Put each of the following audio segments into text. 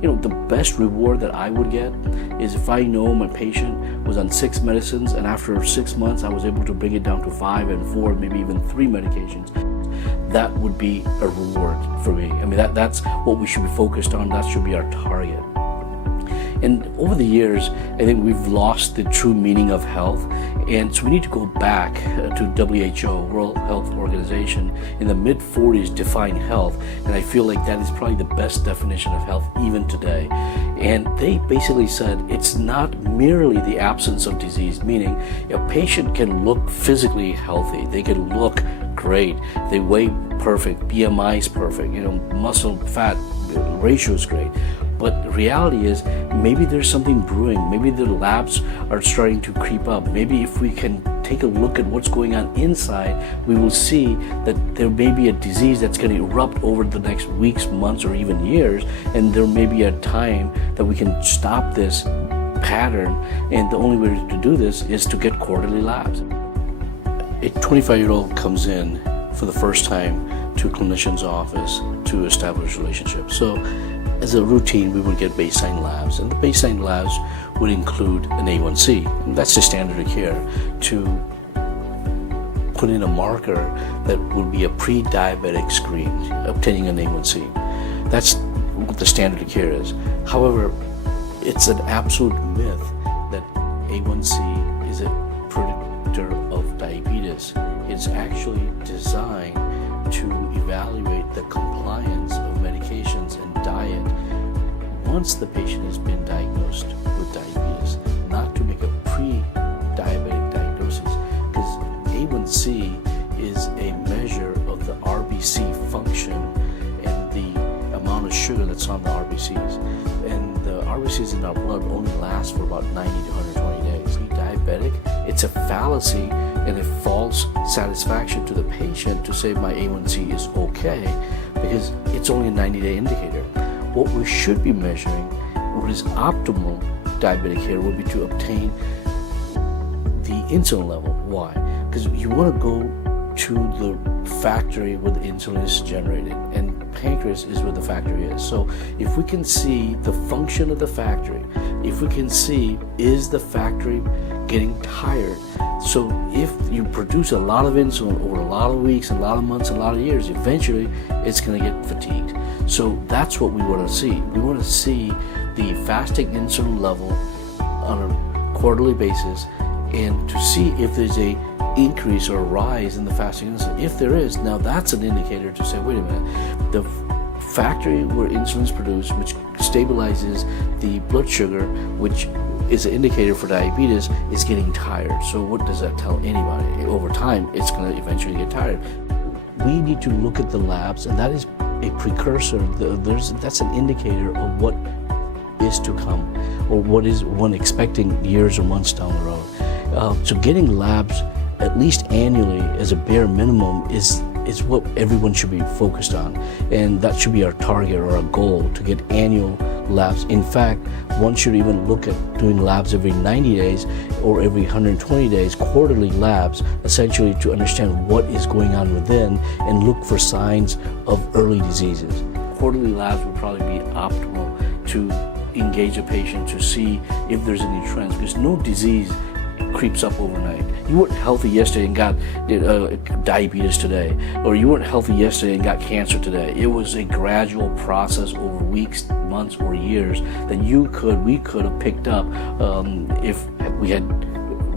the best reward that I would get is if I know my patient was on 6 medicines and after 6 months I was able to bring it down to 5 and 4, maybe even 3 medications. That would be a reward for me. I mean, that's what we should be focused on. That should be our target. And over the years, I think we've lost the true meaning of health. And so we need to go back to WHO, World Health Organization, in the mid-40s defined health. And I feel like that is probably the best definition of health even today. And they basically said it's not merely the absence of disease, meaning a patient can look physically healthy. They can look great. They weigh perfect. BMI is perfect. Muscle fat ratio is great. But the reality is maybe there's something brewing. Maybe the labs are starting to creep up. Maybe if we can take a look at what's going on inside, we will see that there may be a disease that's going to erupt over the next weeks, months, or even years. And there may be a time that we can stop this pattern. And the only way to do this is to get quarterly labs. A 25-year-old comes in for the first time to a clinician's office to establish a relationship. So as a routine, we would get baseline labs, and the baseline labs would include an A1C, and that's the standard of care, to put in a marker that would be a pre-diabetic screen, obtaining an A1C. That's what the standard of care is. However, it's an absolute myth that A1C is a predictor of diabetes. It's actually designed to evaluate the compliance of medications and diet once the patient has been diagnosed with diabetes, not to make a pre-diabetic diagnosis, because A1C is a measure of the RBC function and the amount of sugar that's on the RBCs. And the RBCs in our blood only last for about 90 to 120 days. Pre-diabetic, it's a fallacy and a false satisfaction to the patient to say my A1C is okay, because it's only a 90-day indicator. What we should be measuring, what is optimal diabetic care, would be to obtain the insulin level. Why? Because you want to go to the factory where the insulin is generated, and pancreas is where the factory is. So if we can see the function of the factory, if we can see is the factory getting tired, so if you produce a lot of insulin over a lot of weeks, a lot of months, a lot of years, eventually it's going to get fatigued. So that's what we want to see. We want to see the fasting insulin level on a quarterly basis, and to see if there's a increase or a rise in the fasting insulin. If there is, now that's an indicator to say, wait a minute, the factory where insulin is produced, which stabilizes the blood sugar, which is an indicator for diabetes, is getting tired. So what does that tell anybody? Over time, it's going to eventually get tired. We need to look at the labs, and that is a precursor. That's an indicator of what is to come, or what is one expecting years or months down the road. So getting labs at least annually as a bare minimum is what everyone should be focused on, and that should be our target or our goal, to get annual labs. In fact, one should even look at doing labs every 90 days or every 120 days, quarterly labs, essentially to understand what is going on within and look for signs of early diseases. Quarterly labs would probably be optimal to engage a patient to see if there's any trends, because no disease creeps up overnight. You weren't healthy yesterday and got diabetes today, or you weren't healthy yesterday and got cancer today. It was a gradual process over weeks, months, or years that we could have picked up if we had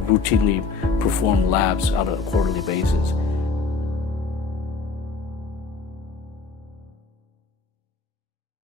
routinely performed labs on a quarterly basis.